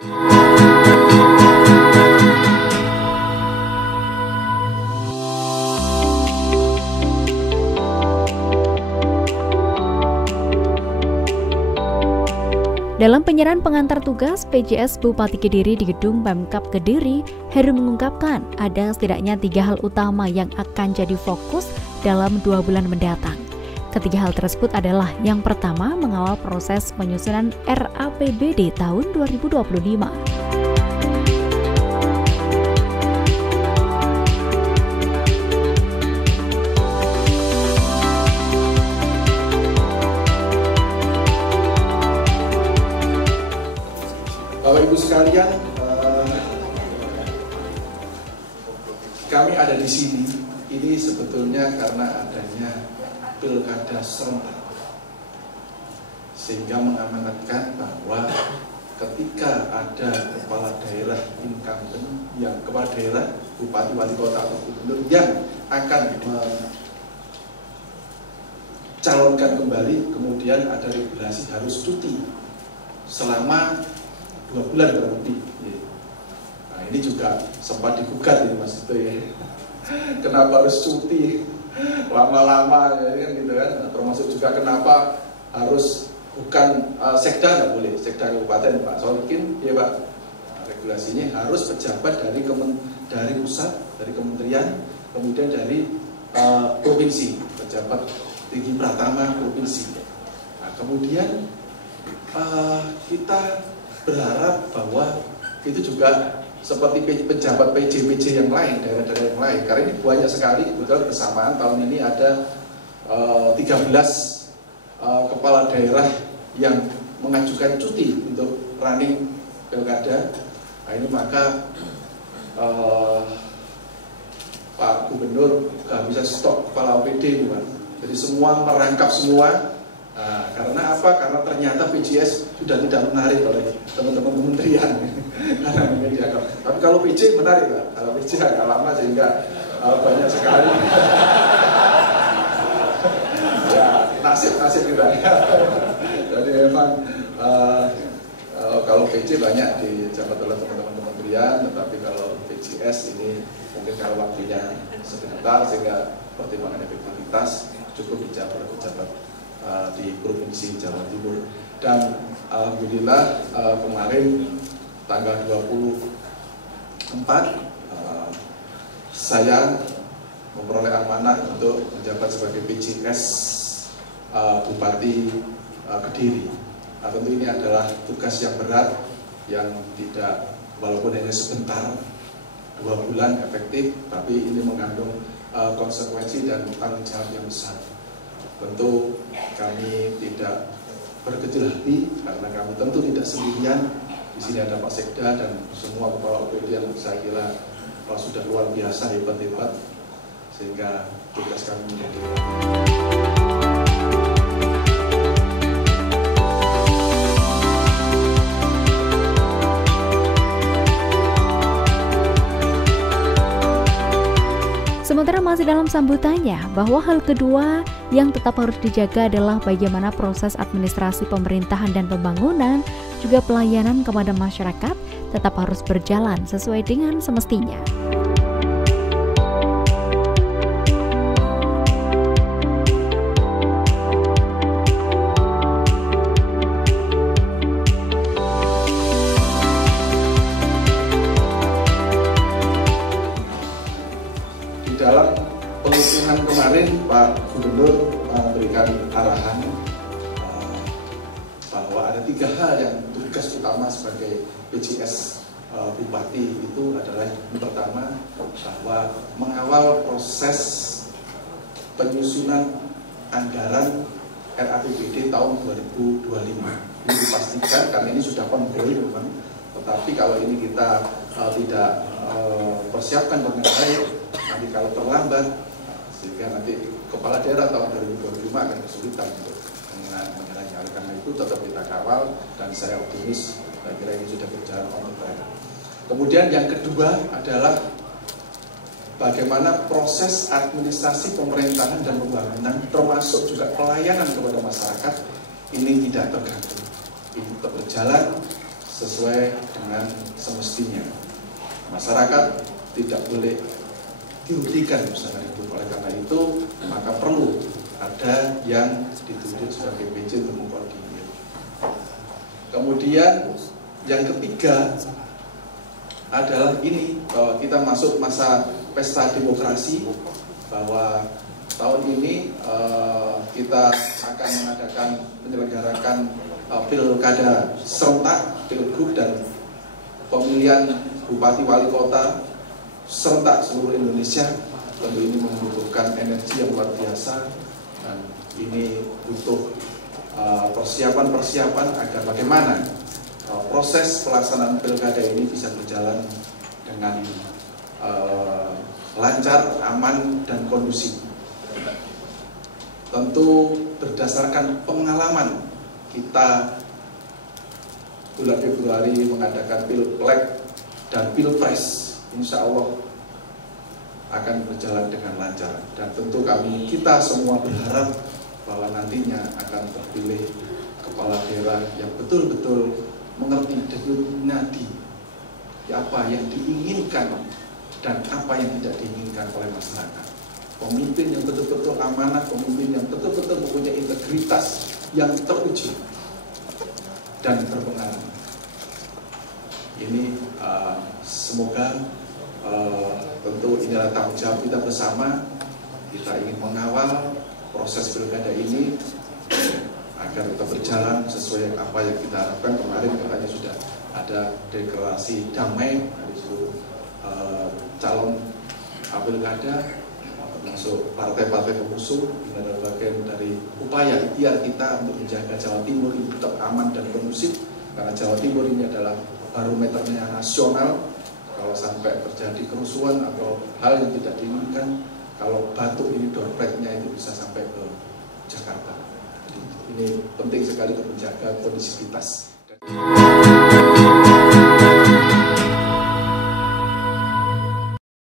Dalam penyerahan pengantar tugas PJS Bupati Kediri di Gedung Pemkab Kediri, Heru mengungkapkan ada setidaknya 3 hal utama yang akan jadi fokus dalam 2 bulan mendatang. Ketiga hal tersebut adalah yang pertama, mengawal proses penyusunan RAPBD tahun 2025. Bapak Ibu sekalian, kami ada di sini ini sebetulnya karena adanya pilkada serentak, sehingga mengamanatkan bahwa ketika ada kepala daerah incumbent yang kepala daerah, bupati, wali kota atau gubernur yang akan mencalonkan kembali, kemudian ada regulasi harus cuti selama 2 bulan kurang lebih. Nah, ini juga sempat digugat ini Mas itu ya. Kenapa harus cuti lama-lama ya kan gitu kan. Nah, termasuk juga kenapa harus bukan sekda, nggak boleh sekda kabupaten Pak Solikin ya Pak. Nah, regulasinya harus pejabat dari pusat, dari kementerian, kemudian dari provinsi, pejabat tinggi pratama provinsi. Nah, kemudian kita berharap bahwa itu juga seperti pejabat PJ yang lain, daerah-daerah yang lain, karena ini banyak sekali. Betul, bersamaan tahun ini ada 13 kepala daerah yang mengajukan cuti untuk running pilkada. Nah, ini maka Pak Gubernur nggak bisa stok kepala OPD bukan. Jadi semua merangkap semua. Nah, karena apa? Karena ternyata PJS sudah tidak menarik oleh teman-teman kementerian. Tapi kalau PJ menarik Pak. Kalau PJ agak lama sehingga banyak sekali. Ya, nasib kita. Jadi memang kalau PJ banyak dijabat oleh teman-teman kementerian, tetapi kalau PJS ini mungkin kalau waktunya sebentar sehingga pertimbangan efektivitas cukup dijabat di Provinsi Jawa Timur. Dan alhamdulillah kemarin tanggal 24 saya memperoleh amanah untuk menjabat sebagai PJS Bupati Kediri. Nah, tentu ini adalah tugas yang berat yang tidak, walaupun hanya sebentar 2 bulan efektif, tapi ini mengandung konsekuensi dan tanggung jawab yang besar. Tentu kami tidak berkecil hati karena kami tentu tidak sendirian. Di sini ada Pak Sekda dan semua kepala OPD yang saya kira sudah luar biasa hebat-hebat, sehingga tugas kami menjadi Sementara masih dalam sambutannya, bahwa hal kedua yang tetap harus dijaga adalah bagaimana proses administrasi pemerintahan dan pembangunan, juga pelayanan kepada masyarakat tetap harus berjalan sesuai dengan semestinya. dalam penyusunan kemarin Pak Gubernur memberikan arahan bahwa ada 3 hal yang tugas utama sebagai PJS Bupati itu adalah yang pertama bahwa mengawal proses penyusunan anggaran RAPBD tahun 2025. Ini dipastikan karena ini sudah ongoing, tetapi kalau ini kita tidak persiapkan dengan baik, nanti kalau terlambat, sehingga nanti kepala daerah tahun 2025 akan kesulitan untuk menjalannya. Oleh karena itu tetap kita kawal dan saya optimis, saya kira ini sudah berjalan on track. Kemudian yang kedua adalah bagaimana proses administrasi pemerintahan dan pembangunan, termasuk juga pelayanan kepada masyarakat, ini tidak terganggu. Ini tetap berjalan sesuai dengan semestinya. Masyarakat tidak boleh dirugikan misalnya itu. Oleh karena itu maka perlu ada yang ditunjuk sebagai PJ untuk mengkoordinir. Kemudian yang ketiga adalah ini, bahwa kita masuk masa pesta demokrasi, bahwa tahun ini kita akan menyelenggarakan pilkada serentak, pilgub dan pemilihan bupati wali kota serentak seluruh Indonesia. Tentu ini membutuhkan energi yang luar biasa, dan ini butuh persiapan agar bagaimana proses pelaksanaan pilkada ini bisa berjalan dengan lancar, aman, dan kondusif. Tentu berdasarkan pengalaman kita bulan Februari mengadakan pilek dan pilpres, insya Allah akan berjalan dengan lancar. Dan tentu kita semua berharap bahwa nantinya akan terpilih kepala daerah yang betul-betul mengerti denyut nadi apa yang diinginkan dan apa yang tidak diinginkan oleh masyarakat. Pemimpin yang betul-betul amanah, pemimpin yang betul-betul mempunyai integritas yang teruji dan berpengalaman. Ini semoga tentu inilah tanggung jawab kita bersama. Kita ingin mengawal proses pilkada ini agar tetap berjalan sesuai apa yang kita harapkan. Kemarin katanya sudah ada deklarasi damai dari seluruh calon pilkada, termasuk partai-partai pengusung. Ini adalah bagian dari upaya ikhtiar kita untuk menjaga Jawa Timur ini tetap aman dan kondusif, karena Jawa Timur ini adalah barometernya nasional. Kalau sampai terjadi kerusuhan atau hal yang tidak diinginkan, kalau batuk ini dompetnya itu bisa sampai ke Jakarta. Ini penting sekali untuk menjaga kondisivitas.